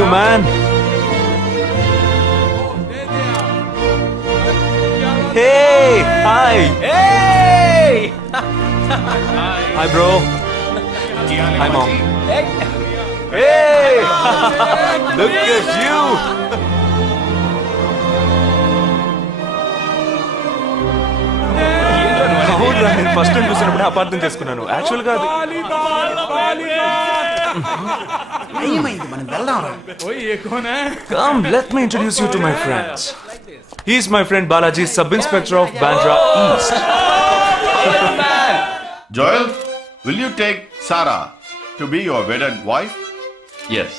you, man. Hey, hi. Hey! Hi, bro. Hi, mom. Hey, look at you. అవునురా, నేను first time చూసినప్పుడు అపార్థం చేసుకున్నాను. యాక్చువల్ గా ఏమైంది మనం వెళ్దాంరా. Come, let me introduce you to my friends. He's my friend Balaji, sub-inspector of Bandra East. Joel, will you take Sarah to be your wedded wife? Yes,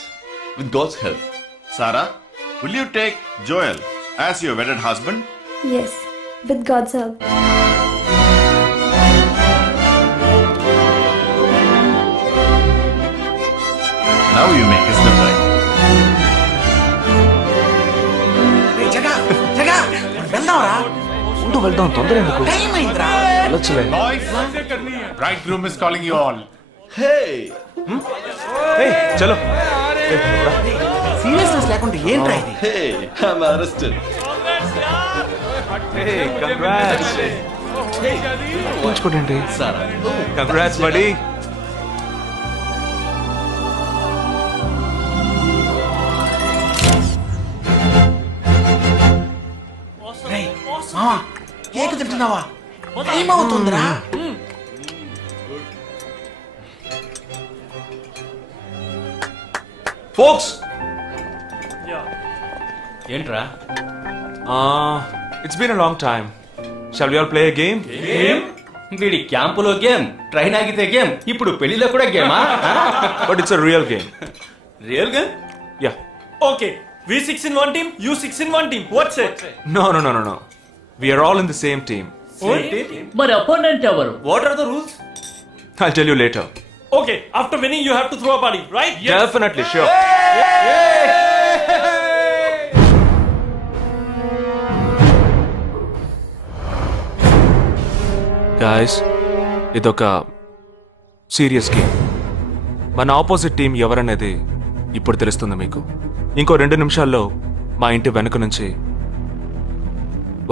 with God's help. Sarah, will you take Joel as your wedded husband? Yes, with God's help. Now you may kiss the bride. రేయ్ జగా జగా మనం వెళ్దాంరా. ఉండు వెళ్దాం, తొందర ఎందుకు? Time అయిందిరా. వెళ్ళొచ్చులే. Boys, bridegroom is calling you all. Hey! Hey, చలో. Seriousness లేకుండా ఏంట్రా ఇది? Hey! I'm arrested. Hey, congrats. ఉంచుకోండి. Sarah. Congrats, buddy. రేయ్ మావా కేక్ తింటున్నావా? టైం అవుతుందిరా. Folks, ఏంట్రా? it's been a long time. Shall we all play a game? వీడి క్యాంపులో గేమ్, ట్రైన్ ఆగితే గేమ్, ఇప్పుడు పెళ్లిలో కూడా గేమా? But it's a real game. Real game? Yeah. Okay, we six in one team, you six in one team. What's it? No. We are all in the same team. మరి opponent ఎవరు? What are the rules? I'll tell you later. Okay, after winning you have to throw a party, right? Definitely, sure. Guys, ఇదొక serious game. మన opposite team ఎవరనేది ఇప్పుడు తెలుస్తుంది మీకు. ఇంకో 2 నిమిషాల్లో మా ఇంటి వెనుక నుంచి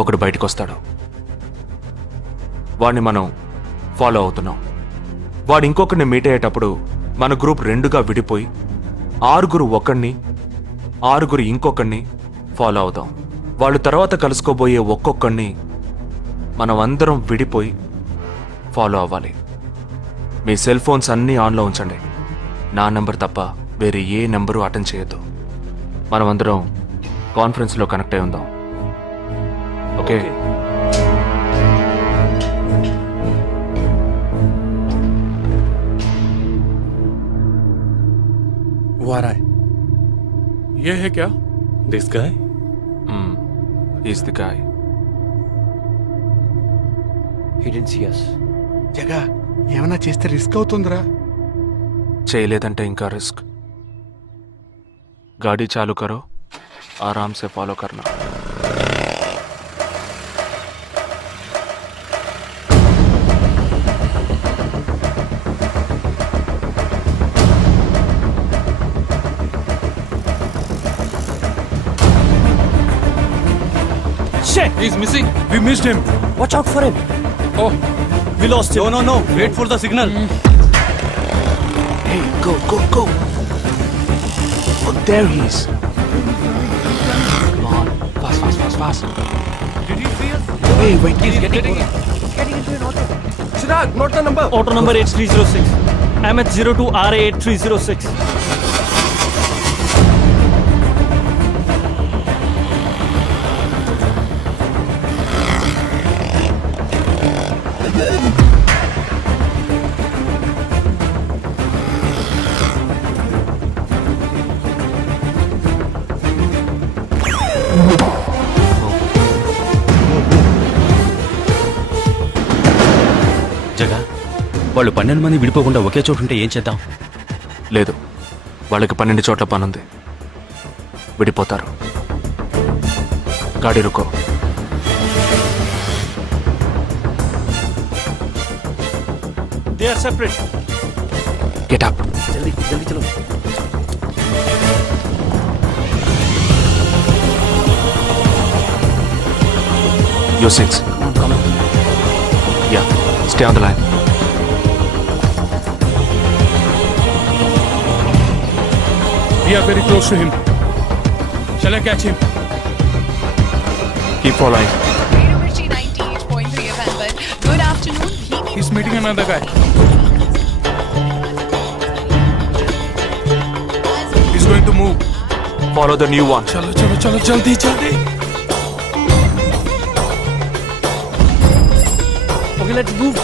ఒకడు బయటకు వస్తాడు. వాడిని మనం ఫాలో అవుతున్నాం. వాడు ఇంకొకరిని మీట్ అయ్యేటప్పుడు మన గ్రూప్ 2గా విడిపోయి 6 ఒకడిని 6 ఇంకొకరిని ఫాలో అవుతాం. వాళ్ళు తర్వాత కలుసుకోబోయే ఒక్కొక్కడిని మనం అందరం విడిపోయి ఫాలో అవ్వాలి. మీ సెల్ ఫోన్స్ అన్నీ ఆన్లో ఉంచండి. నా నెంబర్ తప్ప వేరే ఏ నెంబరు అటెండ్ చేయొద్దు. మనం అందరం కాన్ఫరెన్స్లో కనెక్ట్ అయి ఉందాం. ఓకే? Who are I? ये है क्या? This guy? He's the guy. He didn't see us. జగా ఏమన్నా చేస్తే రిస్క్ అవుతుందిరా. చేయలేదంటే ఇంకా రిస్క్. गाड़ी चालू करो, आराम से फॉलो करना. Shit! He's missing. We missed him. Watch out for him. Oh, we lost him. No. Wait for the signal. Hey, go. Oh, there he is. Come on, fast. Did he see us? Hey, wait. He's getting in. Chirag, note the number. Auto number 8306. MH02 RA 8306. జగా, వాళ్ళు 12 మంది విడిపోకుండా ఒకే చోటు ఉంటే ఏం చేద్దాం? లేదు, వాళ్ళకి 12 చోట్ల పనుంది. విడిపోతారు. गाड़ी रुको. They are separate. Get up. जल्दी चलो. You're 6. Come on. Yeah, stay on the line. We are very close to him. Shall I catch him? Keep following. University 98.3 FM, but good afternoon. He's meeting another guy. He's going to move. Follow the new one. चलो चलो चलो जल्दी जल्दी. Okay, let's move.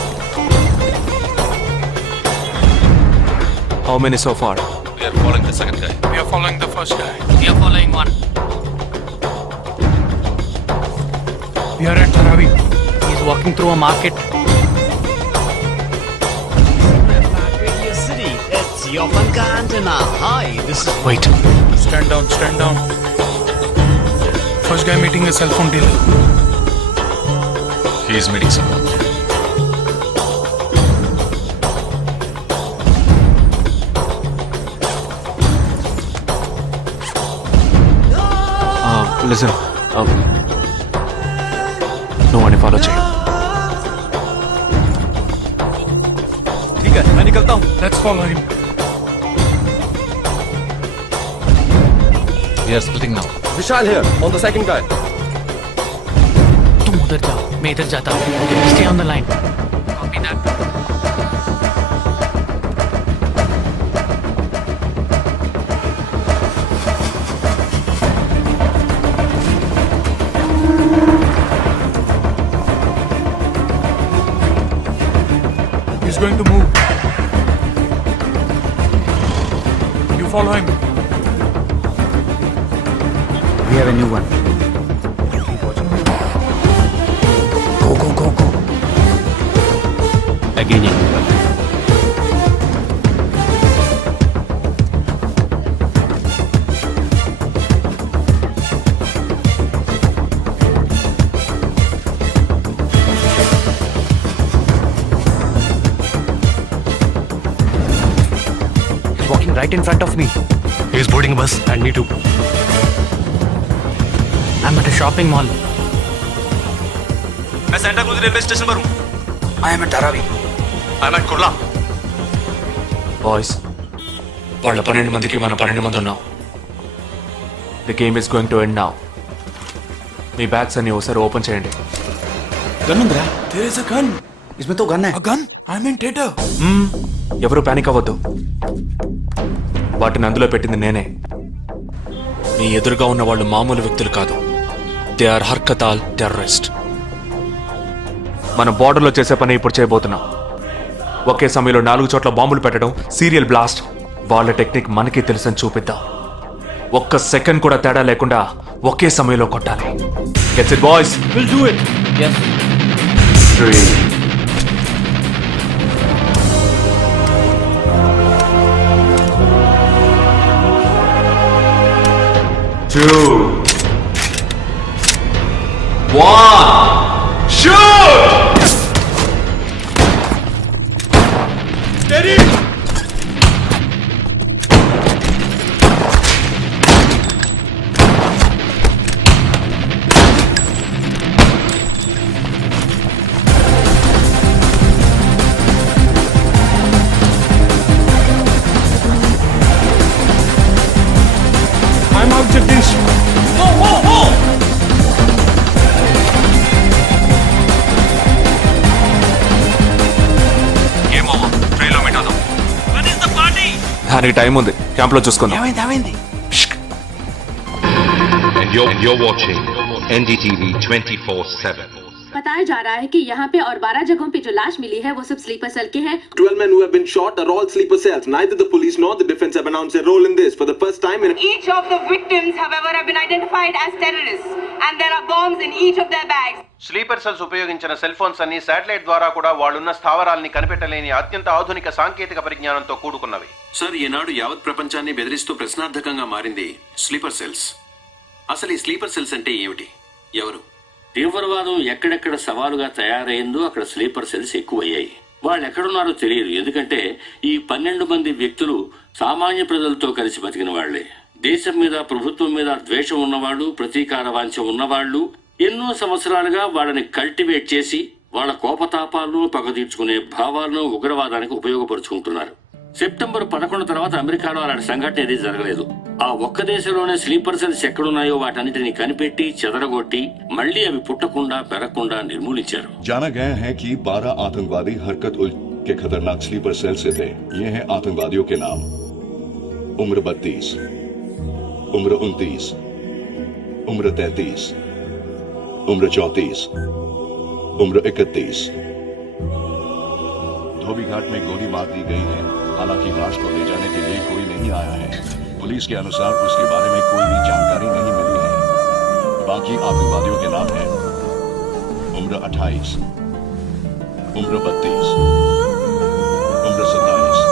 How many so far? We are following the second guy. We are following the first guy. We are following one. We are at Dharavi. He's walking through a market. Radio City, it's your Funka Antenna. Hi, this is Wait. Stand down, stand down. First guy meeting a cell phone dealer. He is meeting someone. Listen. No one follow check. ठीक है, मैं निकलता हूँ. Let's follow him. We are splitting now. Vishal here, on the second guy. तुम उधर जाओ, मैं इधर जाता हूँ. Stay on the line. Copy that. He's going to move. You follow him. We have a new one. Go. Again, a new one. He's walking right in front of me. He's boarding a bus and me too. I'm at a shopping mall. मैं Santa cruise railway station पर हूँ. I am at Dharavi. I'm at Kurla. Boys. వాళ్ళ 12 మందికి మనం 12 మంది ఉన్నాం. The game is going to end now. Me bags అన్ని ఒకసారి ఓపెన్ చేయండి. गन ఉందిరా? There is a gun. इसमें तो गन है. A gun? I'm in theater. ఎవరు పానిక్ అవ్వద్దు. వాటిని అందులో పెట్టింది నేనే. మీ ఎదురుగా ఉన్న వాళ్ళు మామూలు వ్యక్తులు కాదు. దే ఆర్ హర్కతాల్ టెర్రరిస్ట్. మన బార్డర్లో చేసే పని ఇప్పుడు చేయబోతున్నాం. ఒకే సమయంలో 4 చోట్ల బాంబులు పెట్టడం, సీరియల్ బ్లాస్ట్. వాళ్ళ టెక్నిక్ మనకి తెలుసని చూపిద్దాం. ఒక్క సెకండ్ కూడా తేడా లేకుండా ఒకే సమయంలో కొట్టాలి. Gets it boys. We'll do it. Yes. 3 2 1 shoot! Steady! I'm out, Jagdish. Game over. ట్రైన్లో మీట్ అవుదాం. దానికి టైం ఉంది. క్యాంప్లో చూసుకుందాం. And you're watching NDTV 24/7. बताया जा रहा है कि यहाँ पे और 12 जगहों पे जो लाश मिली है वो सब स्लीपर सेल के हैं. 12 men who have been shot are all sleeper cells. Neither the police nor the defense have announced their role in this. For the first time in Each of the victims, however, have been identified as terrorists, and there are bombs in each of their bags. Sleeper cells ఉపయోగించిన cell phones అన్ని satellite ద్వారా కూడా వాళ్ళున్న స్థావరాల్ని కనిపెట్టలేని అత్యంత ఆధునిక సాంకేతిక పరిజ్ఞానంతో కూడుకున్నవి. Sir, ఈనాడు యావత్ ప్రపంచాన్ని బెదిరిస్తూ ప్రశ్నార్థకంగా మారింది స్లీపర్ సెల్స్. అసలు ఈ స్లీపర్ సెల్స్ అంటే ఏమిటి? ఎవరు? తీవ్రవాదం ఎక్కడెక్కడ సవాలుగా తయారైందో అక్కడ స్లీపర్ సెల్స్ ఎక్కువయ్యాయి. వాళ్ళు ఎక్కడున్నారో తెలియదు. ఎందుకంటే ఈ 12 మంది వ్యక్తులు సామాన్య ప్రజలతో కలిసి బతికిన వాళ్లే. దేశం మీద, ప్రభుత్వం మీద ద్వేషం ఉన్నవాళ్ళు, ప్రతీకార వాంఛ ఉన్నవాళ్లు, ఎన్నో సంవత్సరాలుగా వాళ్ళని కల్టివేట్ చేసి వాళ్ళ కోపతాపాలను పగదీర్చుకునే భావాలను ఉగ్రవాదానికి ఉపయోగపరుచుకుంటున్నారు. సెప్టెంబర్ 11 తర్వాత అమెరికాలో అలాంటి సంఘటన ఏదీ జరగలేదు. ఆ ఒక్క దేశంలోనే స్లీపర్ సెల్స్ ఎక్కడున్నాయో వాటన్నిటిని కనిపెట్టి చెదరగొట్టి మళ్లీ అవి పుట్టకుండా పెరగకుండా నిర్మూలించారు. जाना गया है कि 12 आतंकवादी हरकत उल के खतरनाक स्लीपर सेल से थे. ये हैं आतंकवादियों के नाम: उम्र 32, उम्र 29, उम्र 33, उम्र 34, उम्र 31. धोबी घाट में गोली मार दी गई है. हालांकि लाश को ले जाने के लिए कोई नहीं आया है. पुलिस के अनुसार उसके बारे में कोई भी जानकारी नहीं मिली है. बाकी आतंकवादियों के नाम हैं: उम्र 28, उम्र 32, उम्र 27.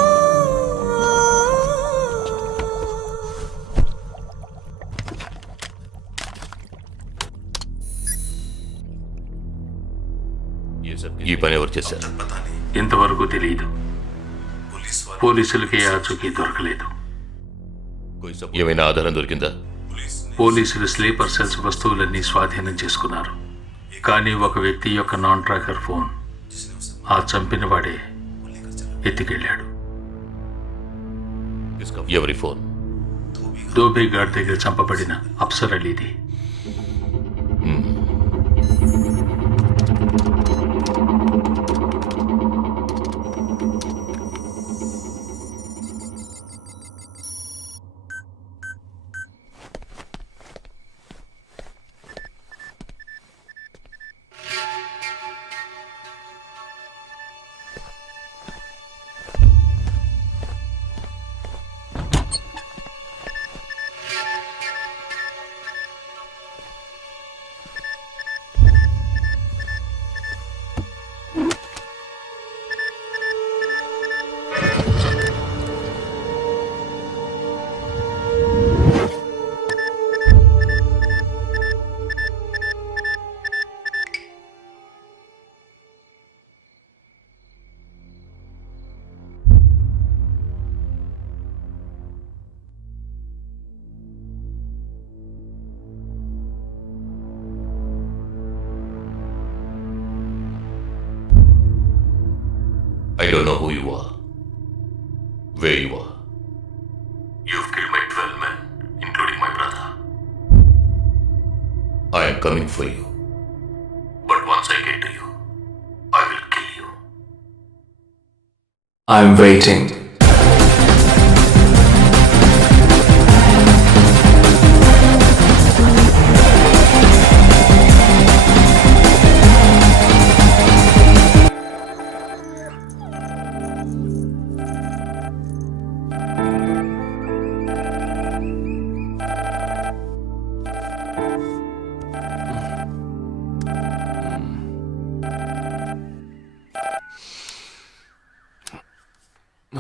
ఈ పని ఎవరు చేశారు? ఇంతవరకు తెలియదు. పోలీసులకి ఆచూకీ దొరకలేదు. ఏమైనా ఆధారం దొరికిందా? పోలీసులు స్లీపర్ సెల్స్ వస్తువులన్నీ స్వాధీనం చేసుకున్నారు. కానీ ఒక వ్యక్తి యొక్క నాన్ ట్రాకర్ ఫోన్ ఆ చంపిన వాడే ఎత్తికెళ్ళాడు. ఎవరి ఫోన్? ధోబీ ఘాట్ దగ్గర చంపబడిన Afsar అలీది. I don't know who you are, where you are. You've killed my 12 men, including my brother. I am coming for you. But once I get to you, I will kill you. I'm waiting.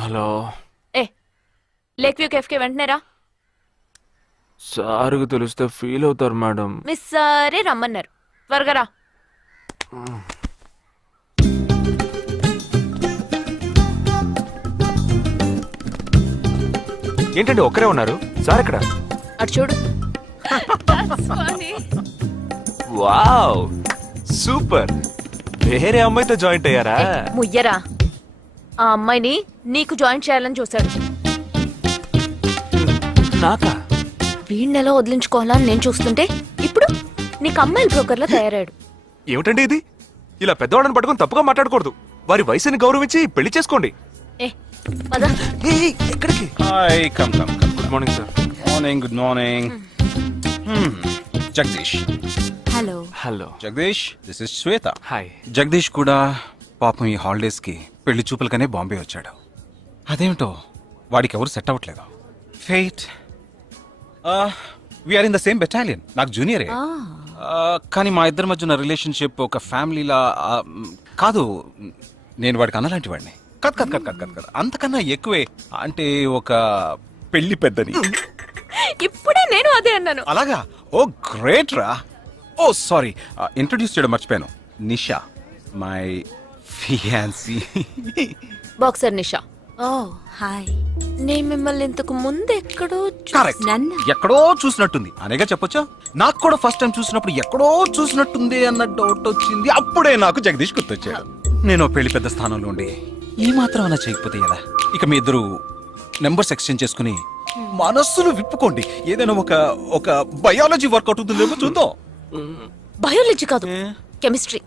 Hello. Lake view cafe కి వెంటనే రా. సార్కి తెలిస్తే feel అవుతారు madam. Miss సరే రమ్మన్నారు, త్వరగా రా. ఏంటండి ఒక్కరే ఉన్నారు? సార్ ఎక్కడ? అటు చూడు. Wow, super. వేరే అమ్మాయితో జాయింట్ అయ్యారా? ముయ్యరా, ఆ అమ్మాయిని నీకు జాయిన్ చేయాలని చూశాడు. నాకా? వీణ్ణెలా వదిలించుకోవాలని నేను చూస్తుంటే ఇప్పుడు నీకు అమ్మాయిల బ్రోకర్లా తయారాడు. ఏమిటండి ఇది? ఇలా పెద్దవాళ్ళని పట్టుకొని తప్పుగా మాట్లాడకూడదు. వారి వయసుని గౌరవించి పెళ్లి చేసుకోండి. పద. ఎక్కడికి? Hi, come come come. Good morning sir. Morning, good morning. Jagadish. Hello. Hello Jagadish, this is Shweta. Hi. Jagadish కూడా పాపం ఈ హాలిడేస్ కి పెళ్లి చూపులకనే బాంబే వచ్చాడు. అదేమిటో వాడికి ఎవరు సెట్ అవ్వట్లేదు. ఫెయిట్. We're in the same battalion. నాకు జూనియరే. కానీ మా ఇద్దరి మధ్య ఉన్న రిలేషన్షిప్ ఒక ఫ్యామిలీలా కాదు. నేను వాడికి అన్నలాంటి వాడిని కద్ కద్ కద్ కద్ కద్ కద్ అంతకన్నా ఎక్కువే. అంటే ఒక పెళ్లి పెద్దని. ఇప్పుడే నేను అదే అన్నాను. అలాగా? ఓ గ్రేట్ రా. ఓ సారీ, ఇంట్రొడ్యూస్ చేయడం మర్చిపోయాను. Nisha, my fiancee. Boxer Nisha. Oh hi. నేను మిమ్మల్ని ఇంతకు ముందు ఎక్కడో ఎక్కడో చూసినట్టుంది అనేగా చెప్పొచ్చా? నాకు కూడా ఫస్ట్ టైం చూసినప్పుడు ఎక్కడో చూసినట్టుంది అన్న డౌట్ వచ్చింది. అప్పుడే నాకు జగదీష్ గుర్తొచ్చాడు. నేను పెళ్లి పెద్ద స్థానంలో ఉండి ఈ మాత్రం అలా చేయకపోతే ఎలా? ఇక మీ ఇద్దరు నెంబర్స్ ఎక్స్చేంజ్ చేసుకుని మనస్సులు విప్పుకోండి. ఏదైనా ఒక బయాలజీ వర్కౌట్ అవుతుందేమో చూద్దాం. బయాలజీ కాదు, కెమిస్ట్రీ.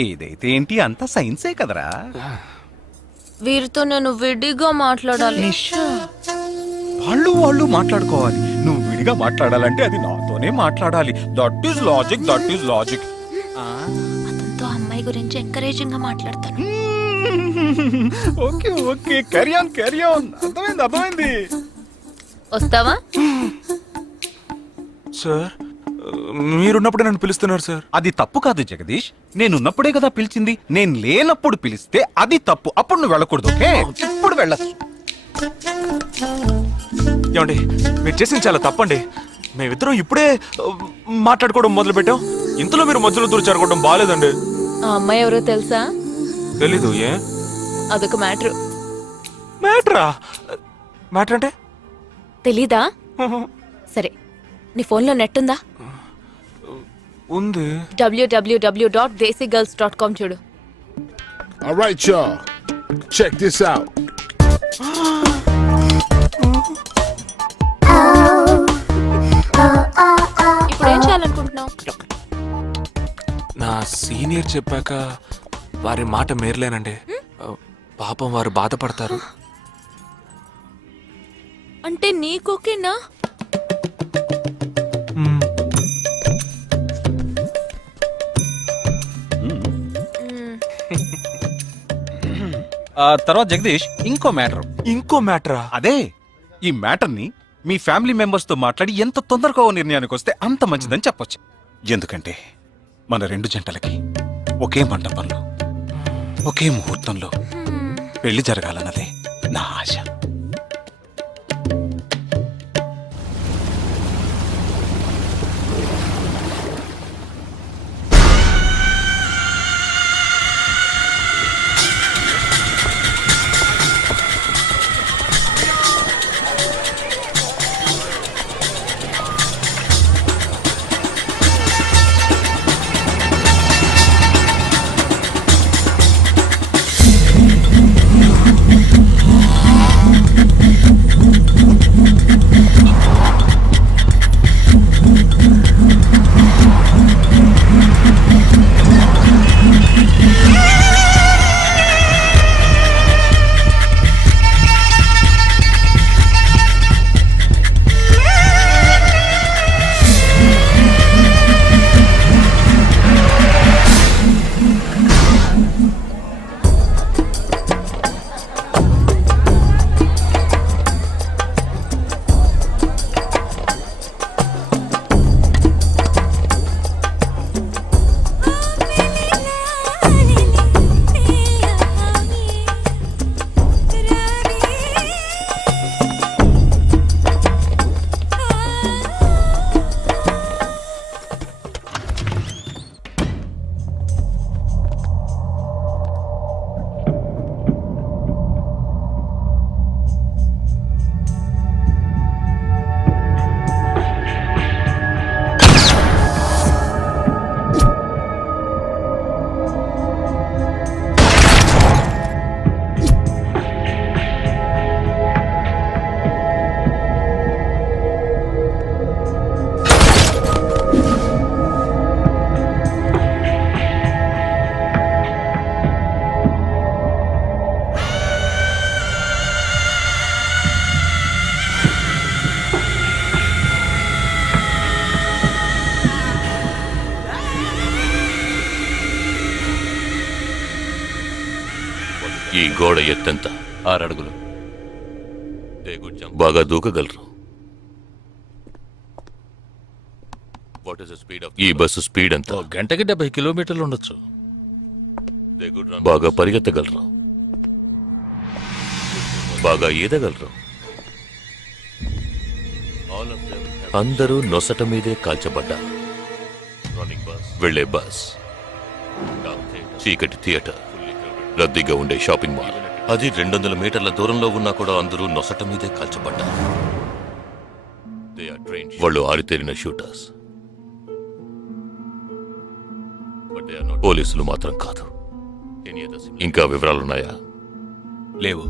ఏదైతే ఏంటి, అంతా సైన్సే కదరా. వీరితో నేను విడిగా మాట్లాడాలి. వాళ్ళు మాట్లాడుకోవాలి. నువ్వు విడిగా మాట్లాడాలంటే అది నాతోనే మాట్లాడాలి. That is logic. అతనితో అమ్మాయి గురించి ఎంకరేజింగ్ గా మాట్లాడతాను. Okay carry on. అర్థమైంది. వస్తావా? సార్ మీరున్నప్పుడే నన్ను పిలుస్తున్నారు సార్. అది తప్పు కాదు జగదీష్. నేనున్నప్పుడే కదా పిలిచింది. నేను లేనప్పుడు పిలిస్తే అది తప్పు. అప్పుడు నువ్వు వెళ్ళకూడదు. ఓకే, ఇప్పుడు వెళ్ళచ్చు. ఏమండి, మీరు చేసింది చాలా తప్పండి. మేమిద్దరం ఇప్పుడే మాట్లాడుకోవడం మొదలు పెట్టాం. ఇంతలో మీరు మధ్యలో దూరం బాగాలేదండి. ఆ అమ్మాయి ఎవరో తెలుసా? తెలీదు. ఏ అదొక మ్యాటర్. మ్యాటర్ అంటే తెలీదా? సరే, నీ ఫోన్లో నెట్ ఉందా? ఉంది. www.desicgirls.com చూడు. All right, y'all. Check this out. ఇప్పుడు ఏం చేయాలనుకుంటున్నావు? నా సీనియర్ చెప్పాక వారి మాట మేరలేనండి. పాపం వారు బాధపడతారు. అంటే నీకోకేనా? తర్వాత జగదీష్ ఇంకో మ్యాటరా? అదే, ఈ మ్యాటర్ ని మీ ఫ్యామిలీ మెంబర్స్ తో మాట్లాడి ఎంత తొందరగా ఓ నిర్ణయానికి వస్తే అంత మంచిదని చెప్పొచ్చు. ఎందుకంటే మన రెండు జంటలకి ఒకే మండపంలో ఒకే ముహూర్తంలో పెళ్లి జరగాలన్నదే నా ఆశ. ఈ గోడ ఎత్తెంత? 6 అడుగులు. బాగా దూకగలరు. ఈ బస్సు స్పీడ్ ఎంత? గంటకి 70 కిలోమీటర్లు ఉండొచ్చు. బాగా పరిగెత్తగలరు. బాగా ఈదగలరు. అందరూ నొసట మీదే కాల్చబడ్డారు. వెళ్లే బస్, చీకటి థియేటర్, రద్దీగా ఉండే షాపింగ్ మాల్, అది 200 మీటర్ల దూరంలో ఉన్నా కూడా అందరూ నొసట మీదే కాల్చబడ్డారు. వాళ్ళు ఆరితేరిన షూటర్స్. పోలీసులు మాత్రం కాదు. ఇంకా వివరాలున్నాయా? లేవు.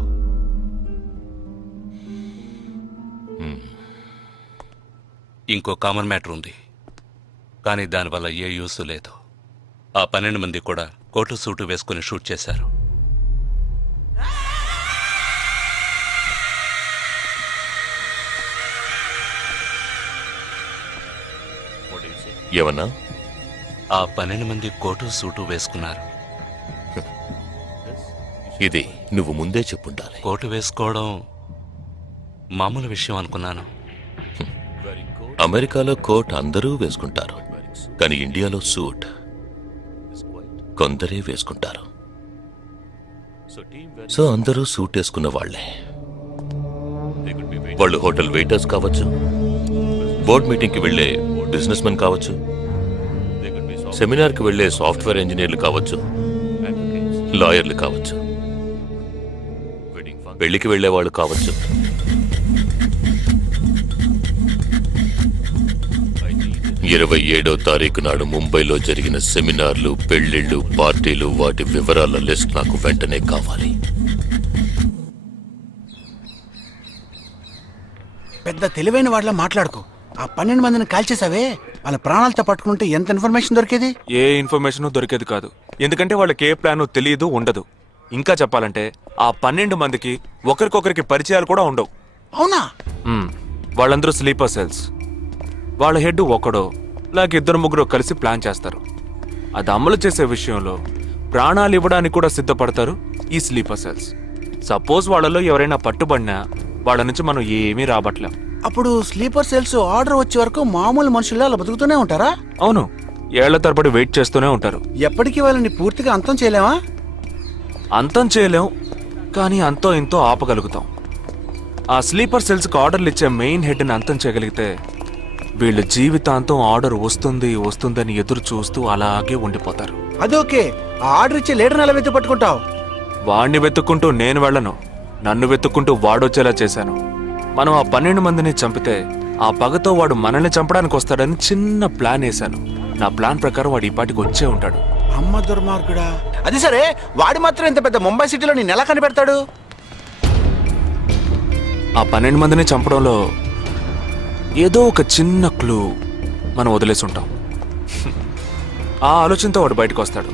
ఇంకో కామన్ మ్యాటర్ ఉంది, కానీ దానివల్ల ఏ యూస్ లేదు. ఆ 12 మంది కూడా కోటు సూటు వేసుకుని షూట్ చేశారు. ఏమన్నా? ఆ 12 మంది కోటు సూటు వేసుకున్నారు. ఇది నువ్వు ముందే చెప్పుండాలి. కోటు వేసుకోవడం మామూలు విషయం అనుకున్నాను. అమెరికాలో కోట్ అందరూ వేసుకుంటారు, కానీ ఇండియాలో సూట్ కొందరే వేసుకుంటారు. సో అందరూ సూట్ వేసుకున్న వాళ్లే. వాళ్ళు హోటల్ వెయిటర్స్ కావచ్చు, బోర్డ్ మీటింగ్కి వెళ్లే బిజినెస్ మెన్ కావచ్చు, సెమినార్కి వెళ్లే సాఫ్ట్వేర్ ఇంజనీర్లు కావచ్చు, లాయర్లు కావచ్చు, పెళ్లికి వెళ్లే వాళ్ళు కావచ్చు. 27వ తారీఖు నాడు ముంబైలో జరిగిన సెమినార్లు, పెళ్లిళ్లు, పార్టీలు, వాటి వివరాల లిస్ట్ నాకు వెంటనే కావాలి. పెద్ద తెలివైన వాళ్ళ మాట్లాడుకో. ఆ 12 మందిని కాల్చేసావే, వాళ్ళ ప్రాణాలతో పట్టుకుంటే ఎంత ఇన్ఫర్మేషన్ దొరికేది? ఏ ఇన్ఫర్మేషన్ దొరికేది కాదు, ఎందుకంటే వాళ్ళకి ఏ ప్లాన్ తెలియదు, ఉండదు. ఇంకా చెప్పాలంటే ఆ 12 మందికి ఒకరికొకరికి పరిచయాలు కూడా ఉండవు. అవునా? వాళ్ళందరూ స్లీపర్ సెల్స్. వాళ్ళ హెడ్ ఒకడో లేక 2-3 కలిసి ప్లాన్ చేస్తారు. అది అమలు చేసే విషయంలో ప్రాణాలు ఇవ్వడానికి కూడా సిద్ధపడతారు ఈ స్లీపర్ సెల్స్. సపోజ్ వాళ్ళలో ఎవరైనా పట్టుబడినా వాళ్ళ నుంచి మనం ఏమీ రాబట్టలేం. అప్పుడు స్లీపర్ సెల్స్ ఆర్డర్ వచ్చే వరకు మామూలు మనుషుల్లో అలా బతుకుతూనే ఉంటారా? అవును, ఏళ్ల తరబడి వెయిట్ చేస్తూనే ఉంటారు. ఎప్పటికీ వాళ్ళని పూర్తిగా అంతం చేయలేమా? అంతం చేయలేం, కానీ అంతో ఇంతో ఆపగలుగుతాం. ఆ స్లీపర్ సెల్స్కి ఆర్డర్లు ఇచ్చే మెయిన్ హెడ్ని అంతం చేయగలిగితే వీళ్ళు జీవితాంతం ఆర్డర్ వస్తుందని ఎదురు చూస్తూ అలాగే ఉండిపోతారు. అదోకే, ఆ ఆర్డర్ ఇచ్చే లీడర్ని ఎలా వెతు పట్టుకుంటావు? వాడిని వెతుక్కుంటూ నేను వెళ్ళను, నన్ను వెతుక్కుంటూ వాడొచ్చేలా చేశాను. మనం ఆ 12 మందిని చంపితే ఆ పగతో వాడు మనల్ని చంపడానికి వస్తాడని చిన్న ప్లాన్ వేశాను. నా ప్లాన్ ప్రకారం వాడు ఈ పాటికి వచ్చే ఉంటాడు. అమ్మ దుర్మార్గుడా! అది సరే, వాడి మాత్రం ఇంత పెద్ద ముంబై సిటీలో నేను ఎలా కనిపెడతాడు? ఆ 12 మందిని చంపడంలో ఏదో ఒక చిన్న క్లూ మనం వదిలేసి ఉంటాం. ఆ ఆలోచనతో వాడు బయటకు వస్తాడు.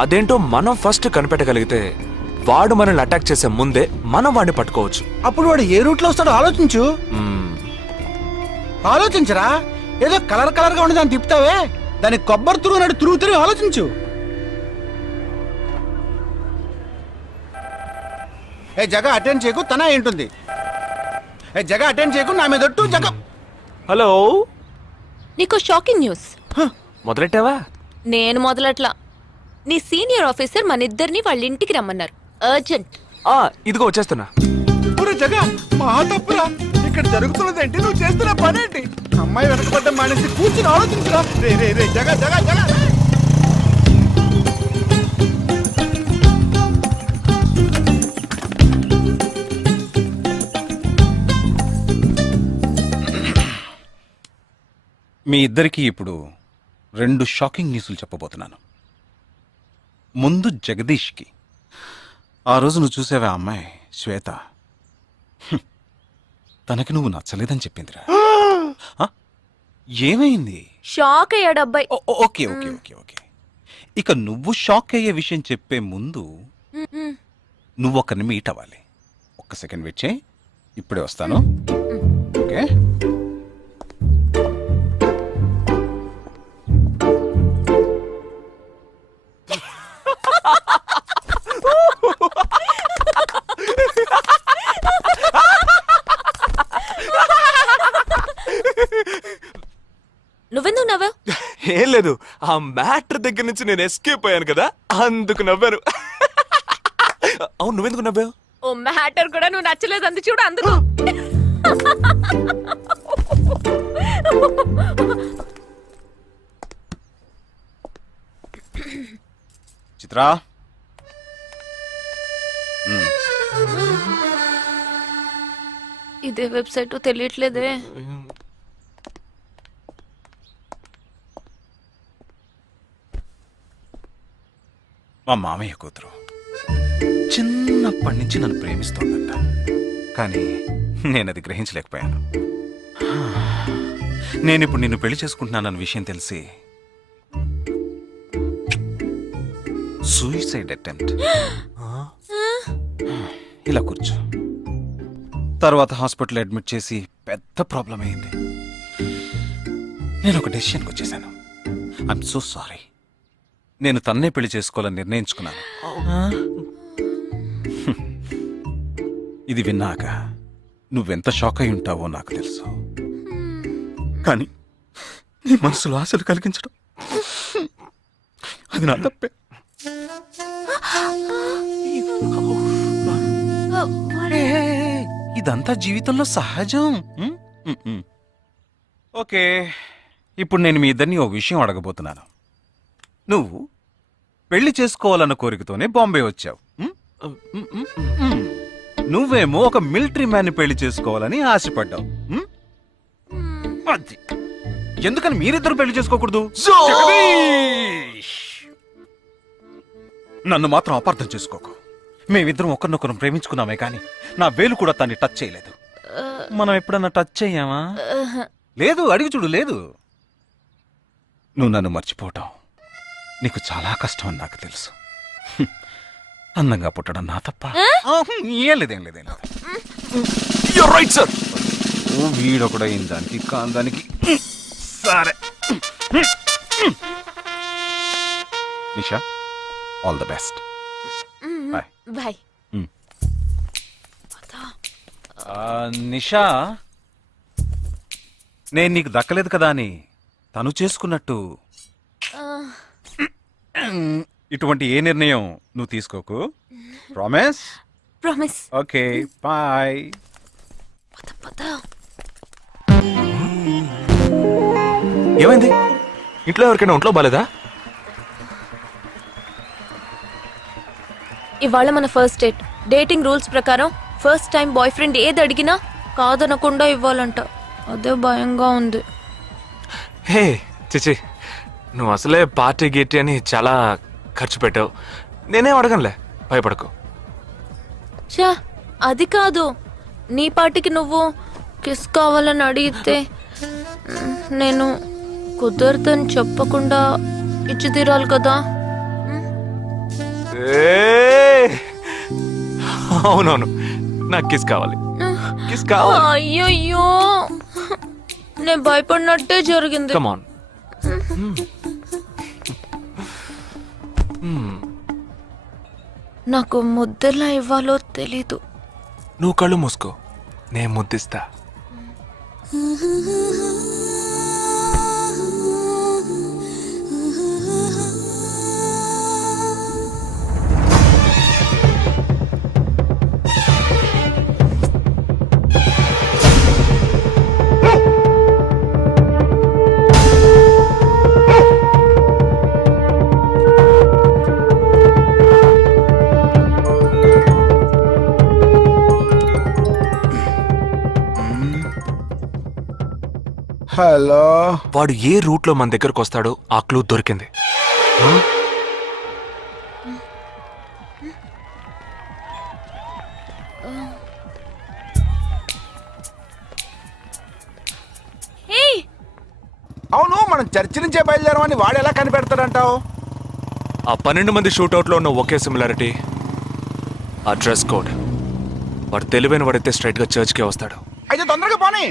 అదేంటో మనం ఫస్ట్ కనిపెట్టగలిగితే వాడు మనల్ని అటాక్ చేసే ముందే మనం వాడిని పట్టుకోవచ్చు. అప్పుడు వాడు ఏ రూట్లో వస్తాడో ఆలోచించు. ఆలోచించరా? ఏదో కలర్ గా ఉండి దాన్ని తిప్పుతావే, దాని కొబ్బరి తురుగు తిరుగుతూ ఆలోచించు. ఏ జగ అటెండ్ చేయకు, తన ఏంటుంది? ఏ జగ అటెండ్ చేయకు, నా మీద ఒట్టు. జగ హలో, నీకు షాకింగ్ న్యూస్. మొదలెట్టావా? నేను మొదలట్లా. నీ సీనియర్ ఆఫీసర్ మన ఇద్దరిని వాళ్ళ ఇంటికి రమ్మన్నారు, అర్జెంట్. ఇదిగో వచ్చేస్తున్నా. జగ మా తప్పురా, ఇక్కడ జరుగుతున్నదేంటి, నువ్వు చేస్తున్న పనేంటి? అమ్మాయి వెనకబడ్డ మానేసి కూర్చుని ఆలోచించరా. రే రే రే జగ జగ జగ మీ ఇద్దరికీ ఇప్పుడు 2 షాకింగ్ న్యూస్లు చెప్పబోతున్నాను. ముందు జగదీష్కి. ఆ రోజు నువ్వు చూసావా అమ్మాయి శ్వేత, తనకి నువ్వు నచ్చలేదని చెప్పిందిరా. ఏమైంది? షాక్ అయ్యాడు అబ్బాయి. Okay okay okay okay. ఇక నువ్వు షాక్ అయ్యే విషయం చెప్పే ముందు నువ్వు ఒకరిని మీట్ అవ్వాలి. ఒక్క సెకండ్ వెయిట్ చేయి, ఇప్పుడే వస్తాను. ఓకే. నువ్వెందుకు నవ్వావు? ఏం లేదు, ఆ మ్యాటర్ దగ్గర నుంచి నేను ఎస్కేప్ అయ్యాను కదా, అందుకు నవ్వాను. అవును, నువ్వెందుకు నవ్వావు? ఓ మ్యాటర్ కూడా నువ్వు నచ్చలేదు అంది చూడు, అందుకు. చిత్రా, ఇదే వెబ్సైట్ తెలియట్లేదే. మా మామయ్య కూతురు చిన్నప్పటి నుంచి నన్ను ప్రేమిస్తోందంట, కానీ నేనది గ్రహించలేకపోయాను. నేనిప్పుడు నిన్ను పెళ్లి చేసుకుంటున్నానన్న విషయం తెలిసి సూసైడ్ అటెంప్ట్. ఇలా కూర్చో. తర్వాత హాస్పిటల్ అడ్మిట్ చేసి పెద్ద ప్రాబ్లం అయింది. నేను ఒక డెసిషన్కి వచ్చేసాను. I'm so sorry. నేను తన్నే పెళ్లి చేసుకోవాలని నిర్ణయించుకున్నాను. ఇది విన్నాక నువ్వెంత షాక్ అయి ఉంటావో నాకు తెలుసు, కానీ నీ మనసులో ఆశలు కలిగించడం అది నా తప్పే. ఇదంతా జీవితంలో సహజం. ఓకే, ఇప్పుడు నేను మీ ఇద్దరిని ఓ విషయం అడగబోతున్నాను. నువ్వు పెళ్లి చేసుకోవాలన్న కోరికతోనే బాంబే వచ్చావు. నువ్వేమో ఒక మిలిటరీ మ్యాన్ని పెళ్లి చేసుకోవాలని ఆశపడ్డావు. అది ఎందుకని మీరిద్దరు పెళ్లి చేసుకోకూడదు? జగదీష్! నన్ను మాత్రం అపార్థం చేసుకోకు. మేమిద్దరం ఒకరినొకరం ప్రేమించుకున్నామే కానీ నా వేలు కూడా తన్ని టచ్ చేయలేదు. మనం ఎప్పుడన్నా టచ్ అయ్యామా? లేదు, అడిగి చూడు. లేదు. నువ్వు నన్ను మర్చిపోవటం నీకు చాలా కష్టం అని నాకు తెలుసు. అందంగా పుట్టడం నా తప్ప? ఏం లేదేం లేదేం లేదు. Right sir. వీడొకడ దానికి కాందానికి. సరే Nisha, all the best. Bye bye. Nisha, నేను నీకు దక్కలేదు కదా అని తను చేసుకున్నట్టు ఇటువంటి ఏ నిర్ణయం నువ్వు తీసుకోకు. ప్రామిస్? ప్రామిస్. Okay, bye. ఏమైంది? ఇంట్లో ఎవరికైనా ఒంట్లో బాలేదా? ఇవాళ మన ఫస్ట్ డేట్. డేటింగ్ రూల్స్ ప్రకారం ఫస్ట్ టైం బాయ్ ఫ్రెండ్ ఏది అడిగినా కాదనకుండా ఇవ్వాలంట. అదే భయంగా ఉంది. హే చిచి, నువ్వు అసలే పార్టీ గీటీ అని చాలా ఖర్చు పెట్టావు. నేనేం అడగనులే, భయపడకు. చా, అది కాదు. నీ పార్టీకి నువ్వు కిస్ కావాలని అడిగితే నేను కుదరదని చెప్పకుండా ఇచ్చి తీరాలి కదా. అవునవును, నాకు కిస్ కావాలి. కిస్ కావాలి. అయ్యయ్యో, నేను భయపడినట్టే జరిగింది. Come on. నాకు ముద్దెలా ఇవ్వాలో తెలీదు. నువ్వు కళ్ళు మూసుకో, నేను ముద్దిస్తా. హలో. వాడు ఏ రూట్ లో మన దగ్గరకు వస్తాడో ఆ క్లూ దొరికింది. అవును, మనం చర్చి నుంచే బయలుదేరమని వాడు ఎలా కనిపెడతాడంటావు? ఆ 12 మంది షూట్అవుట్ లో ఉన్న ఒకే సిమిలారిటీ ఆ డ్రెస్ కోడ్. వాడు తెలివైన వాడైతే స్ట్రైట్ గా చర్చ్ కే వస్తాడు. అయితే తొందరగా పోనీ.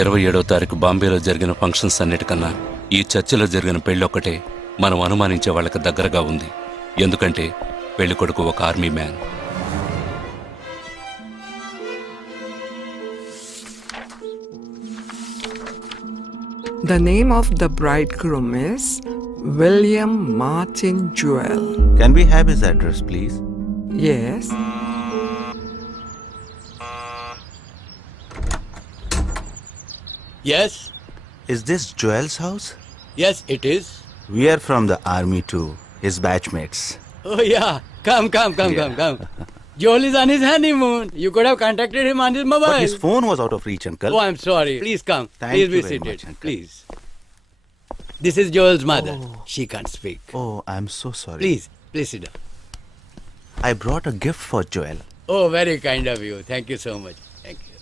ఇరవై 27వ తారీఖు బాంబేలో జరిగిన ఫంక్షన్స్ అన్నిటికన్నా ఈ చర్చిలో జరిగిన పెళ్ళొక్కటే మనం అనుమానించే వాళ్ళకి దగ్గరగా ఉంది. ఎందుకంటే పెళ్లి కొడుకు ఒక army man. The name of the bridegroom is William Martin Jewell. Can we have his address, please? Yes. Yes, Is this Joel's house? yes, it is. We are from the army too, his batchmates. Oh, yeah. Come. Joel is on his honeymoon. You could have contacted him on his mobile. But his phone was out of reach, uncle. Oh, I'm sorry. Please come. Thank Please you be very seated. much, uncle. Please. This is Joel's mother. She can't speak. Oh, I'm so sorry. Please sit down. I brought a gift for Joel. Oh, very kind of you. Thank you so much. Thank you.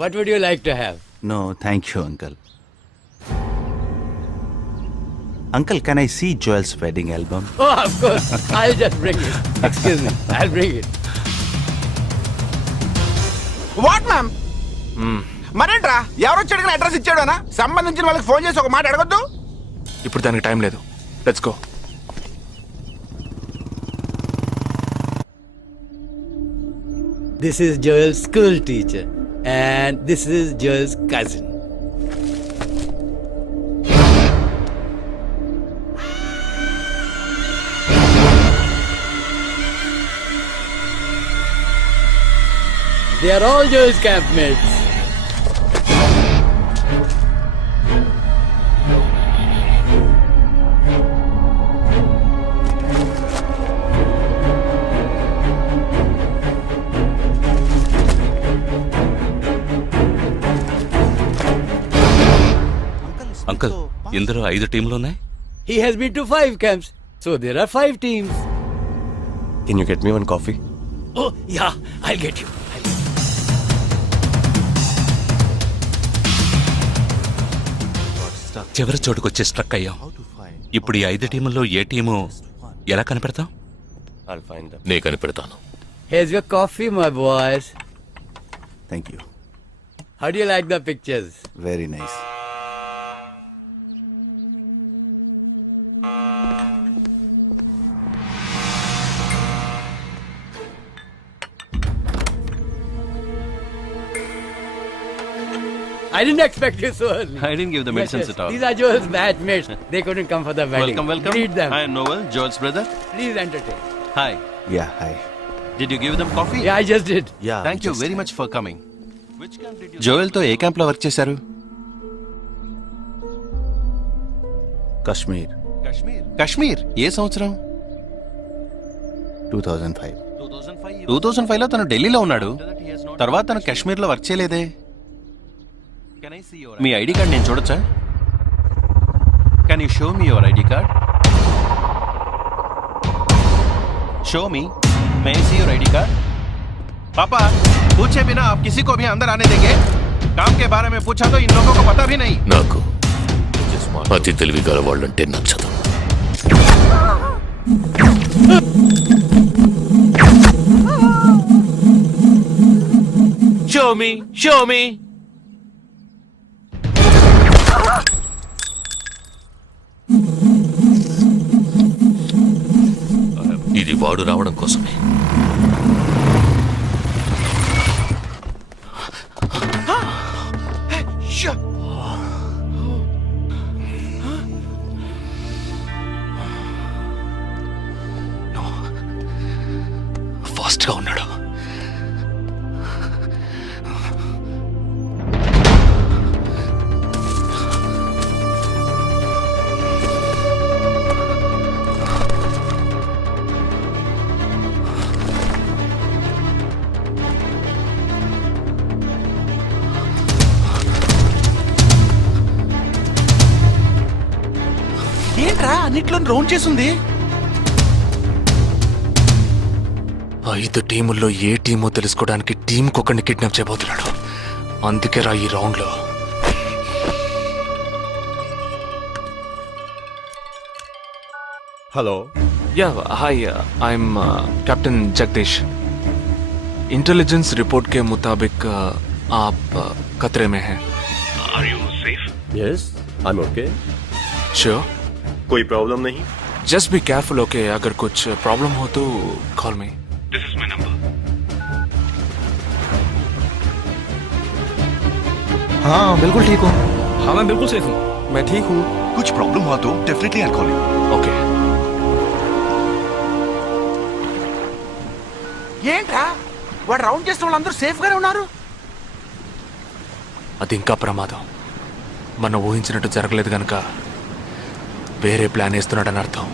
What would you like to have? No, thank you, uncle. Uncle, can I see Joel's wedding album? Oh, of course. I'll just bring it. Excuse me. I'll bring it. What ma'am మరేంట్రా ఎవరు వచ్చాడు address ఇచ్చాడనా సంబంధించిన వాళ్ళకి phone చేసి ఒక మాట అడగొద్దు. ఇప్పుడు దానికి టైం లేదు. Let's go. This is Joel's school teacher. And this is Joel's cousin. They are all Joel's campmates. Uncle ఇందులో 5 టీంలున్నాయి. He has been to 5 camps. So there are 5 teams. Can you get me one coffee? Oh, yeah, I'll get you. చివరి చోటుకొచ్చి struck అయ్యాం. ఇప్పుడు ఈ 5 టీముల్లో ఏ team ఎలా కనిపెడతాం? నే కనిపెడతాను. Here's your coffee, my boys. Thank you. How do you like the pictures? Very nice. I didn't expect you so early. I didn't give the medicines at all. These are Joel's batchmates. They couldn't come for the wedding. Welcome. Greet them. I am Noel, Joel's brother. Please entertain. Hi. Yeah, hi. Did you give them coffee? Yeah, I just did. Yeah. Thank you very much for coming. Joel తో ఏ camp లో work చేశారు? Kashmir, Kashmir. ఏ సంవత్సరం? 2005. 2005 లో తను ఢిల్లీలో ఉన్నాడు. తర్వాత తను కాశ్మీర్ లో వర్క్ చేయలేదే. మీ ఐడి కార్డ్ నేను చూడొచ్చా? Can you show me your ID card? Show me. May I see your ID card? पापा पूछे बिना आप किसी को भी अंदर आने देंगे? काम के बारे में पूछा तो इन लोगों को पता भी नहीं. నాకు అతి తెలివి గల వాళ్ళంటే నచ్చదు. Show me. ఇది వాడు రావడం కోసమే. ఫాస్ట్ గా ఉన్నాడు. ఏంట్రా అన్నిట్లో రౌండ్ చేసింది? 5 టీముల్లో ఏ టీమో తెలుసుకోవడానికి టీంకొకరిని కిడ్నాప్ చేయబోతున్నాడు. అందుకే రా ఈ రౌండ్ లో. Hello. Yeah hi, I'm captain Jagdish. Intelligence report के मुताबिक आप खतरे में हैं. Are you safe? Yes, I'm okay. Sure? कोई प्रॉब्लम नहीं. Just be careful, okay? अगर कुछ प्रॉब्लम हो तो call me. This is my number. हाँ बिल्कुल ठीक हूँ. हाँ मैं बिल्कुल सेफ हूँ. मैं ठीक हूँ. कुछ प्रॉब्लम हुआ तो definitely I call you. Okay. ఏంట్రా వాడు రౌండ్ చేసిన వాళ్ళందరూ సేఫ్ గానే ఉన్నారు? అది ఇంకా ప్రమాదం. మనం ఊహించినట్టు జరగలేదు కనుక వేరే ప్లాన్ వేస్తున్నాడని అర్థం.